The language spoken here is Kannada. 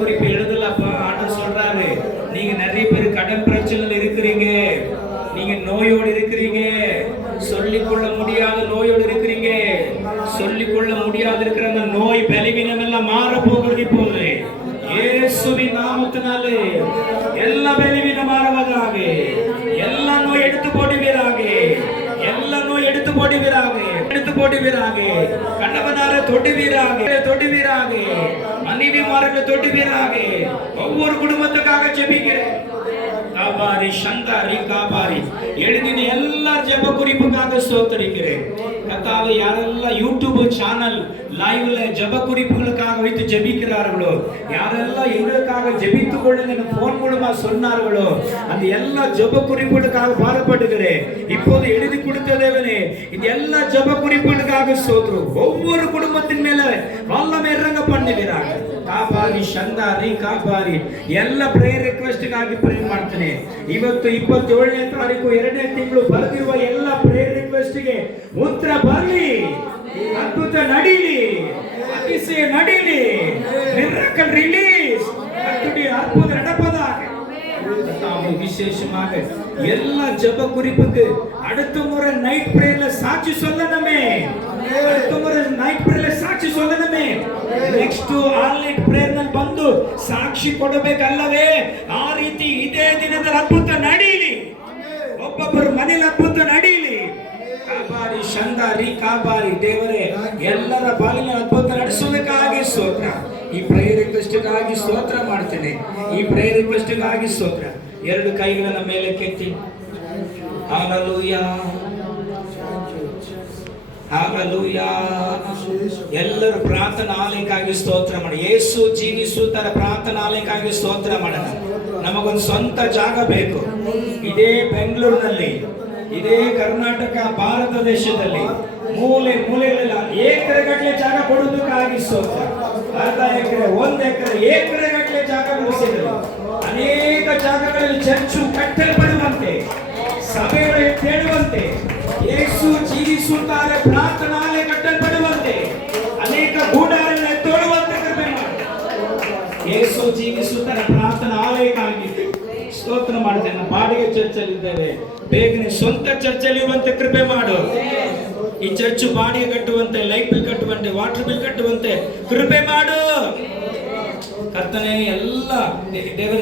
குறிப்பு எழுதலப்பா. ஆண்டவர் சொல்றாரு, நீங்க நிறைய பேர் கடன் பிரச்சனையில் இருக்கிறீங்க, நீங்க நோயோடு இருக்கிறீங்க, சொல்லிக்கொள்ள முடியாத நோயோடு இருக்கிறீங்க. சொல்லிக்கொள்ள முடியாத இருக்கிற அந்த நோய் பலவீனம் எல்லாம் மாற போகிறது. இப்போது இயேசுவின் நாமத்தினாலே எல்லா பலவீனம் மாறுவதாக, எல்லா நோய் எடுத்து போடுவீராக, எல்லா நோய் எடுத்து போடுவீராக, எடுத்து போடுவீராக. கணவனாரை தொடுவீராக, தொடுவீராக. மனைவிமார்களை தொடுவீராக. ஒவ்வொரு குடும்பத்துக்காக ஜெபிக்கிறேன். காபாரி சந்தாரி காபாரி எழுதின எல்லா ஜெப குறிப்புக்காக ஸ்தோத்திரிக்கிறேன். கர்த்தாவே, யாரெல்லாம் யூடியூப் சேனல் லைவ்ல ஜெப குறிப்புகளுக்காக வைத்து ஜெபிக்கிறார்களோ, யாரெல்லாம் எங்களுக்காக ஜெபித்துக் கொள்ளுங்க போன் மூலமா சொன்னார்களோ, அந்த எல்லா ஜெப குறிப்புகளுக்காக பாரப்படுகிறேன். இப்போது எழுதி கொடுத்த தேவனே, இந்த எல்லா ஜெப குறிப்புகளுக்காக ஸ்தோத்திரம். ஒவ்வொரு குடும்பத்தின் மேல வல்லமை இறங்க பண்ணுகிறாங்க. ಕಾಪಾರಿ ಶಂದಾರಿ ಕಾಪಾರಿ ಎಲ್ಲ ಪ್ರೇಯರ್ ರಿಕ್ವೆಸ್ಟ್ ಗಾಗಿ ಪ್ರೇ ಮಾಡ್ತೇನೆ. ಇವತ್ತು 27ನೇ ತಾರೀಕು 2ನೇ ತಿಂಗಳು ಬರೆದಿರುವ ಎಲ್ಲ ಪ್ರೇಯರ್ ರಿಕ್ವೆಸ್ಟ್ ಗೆ ಉತ್ತರ ಬರಲಿ, ಅದ್ಭುತ ನಡೀಲಿ, ಅತಿಶಯ ನಡೀಲಿ, ಮಿರಕಲ್ ರಿಲೀಸ್, அற்புத நடப்பதாக. விசேஷமாக எல்லா ஜெப குறிப்புக்கு அடுத்த முறை நைட் பிரேயர்ல சாட்சி சொல்லணுமே, அடுத்த முறை ನೈಟ್ ಪ್ರೇಯರ್ ಸಾಕ್ಷಿ சொல்லணுமே. ನೆಕ್ಸ್ಟ್ ಆಲ್ ನೈಟ್ ಪ್ರೇಯರ್ ನಲ್ಲಿ ಬಂದು ಸಾಕ್ಷಿ ಕೊಡಬೇಕಲ್ಲವೇ? ಆ ರೀತಿ ಇದೇ ದಿನದ ಅದ್ಭುತ ನಡೀಲಿ, ಒಬ್ಬೊಬ್ಬರ ಮನೆಯಲ್ಲಿ ಅದ್ಭುತ ನಡೀಲಿ. ಕಾಪಾರಿ ಶಂದಾರಿ ಕಾಪಾರಿ ದೇವರೇ, ಎಲ್ಲರ ಬಾಳಿನ ಅದ್ಭುತ ನಡೆಸೋದಕ್ಕಾಗಿ ಸ್ತೋತ್ರ. ಈ ಪ್ರೇಯರ್ ರಿಕ್ವೆಸ್ಟ್ಗಾಗಿ ಸ್ತೋತ್ರ ಮಾಡ್ತೇನೆ. ಈ ಪ್ರೇಯರ್ ರಿಕ್ವೆಸ್ಟ್ಗಾಗಿ ಸ್ತೋತ್ರ. ಎರಡು ಕೈಗಳನ್ನ ಮೇಲೆ ಕೆತ್ತಿ ಹಲ್ಲೆಲೂಯಾ ಹಲ್ಲೆಲೂಯಾ. ಎಲ್ಲರೂ ಪ್ರಾರ್ಥನಾ ಆಲಯಕ್ಕಾಗಿ ಸ್ತೋತ್ರ ಮಾಡಿ. ಯೇಸು ಜೀವಿಸುತ್ತರ ಪ್ರಾರ್ಥನಾ ಆಲಯಕ್ಕಾಗಿ ಸ್ತೋತ್ರ ಮಾಡೋಣ. ನಮಗೊಂದು ಸ್ವಂತ ಜಾಗ ಬೇಕು. ಇದೇ ಬೆಂಗಳೂರಿನಲ್ಲಿ, ಇದೇ ಕರ್ನಾಟಕ ಭಾರತ ದೇಶದಲ್ಲಿ ಮೂಲೆ ಮೂಲೆಗಳೆಲ್ಲ ಎಕರೆಗಟ್ಟಲೆ ಜಾಗ ಕೊಡುವುದಕ್ಕಾಗಿ ಸ್ತೋತ್ರ. ಅರ್ಧ ಎಕರೆ, 1 ಎಕರೆ, ಎಕರೆಗಟ್ಟಲೆ ಜಾಗಗಳು ಸಿಗಲಿ. ಅನೇಕ ಜಾಗಗಳಲ್ಲಿ ಚರ್ಚು ಕಟ್ಟಲ್ಪಡುವಂತೆ, ಸಭೆಗಳು ತೇಳುವಂತೆ, ಯೇಸು ಜೀವಿಸುತ್ತಾರೆ ಪ್ರಾರ್ಥನಾಲಯ ಕಟ್ಟಲ್ಪಡುವಂತೆ, ಅನೇಕ ಗೂಡಾರನ್ನ ತೋಳುವಂತೆ ಕೃಪೆ ಮಾಡಿ. ಯೇಸು ಜೀವಿಸುತ್ತಾರೆ ಪ್ರಾರ್ಥನಾಲಯಕ್ಕಾಗಿ ಸ್ತೋತ್ರ ಮಾಡ್ತೇನೆ. ಬಾಡಿಗೆ ಚರ್ಚಲ್ಲಿ ಇದ್ದೇವೆ, ಬೇಗನೆ ಸ್ವಂತ ಚರ್ಚಲ್ಲಿ ಇರುವಂತೆ ಕೃಪೆ ಮಾಡು. ಈ ಚರ್ಚ್ ಬಾಡಿಗೆ ಕಟ್ಟುವಂತೆ, ಲೈಟ್ ಬಿಲ್ ಕಟ್ಟುವಂತೆ, ವಾಟರ್ ಬಿಲ್ ಕಟ್ಟುವಂತೆ ಕೃಪೆ ಮಾಡು ಕರ್ತನೇ. ಎಲ್ಲ ದೇವರ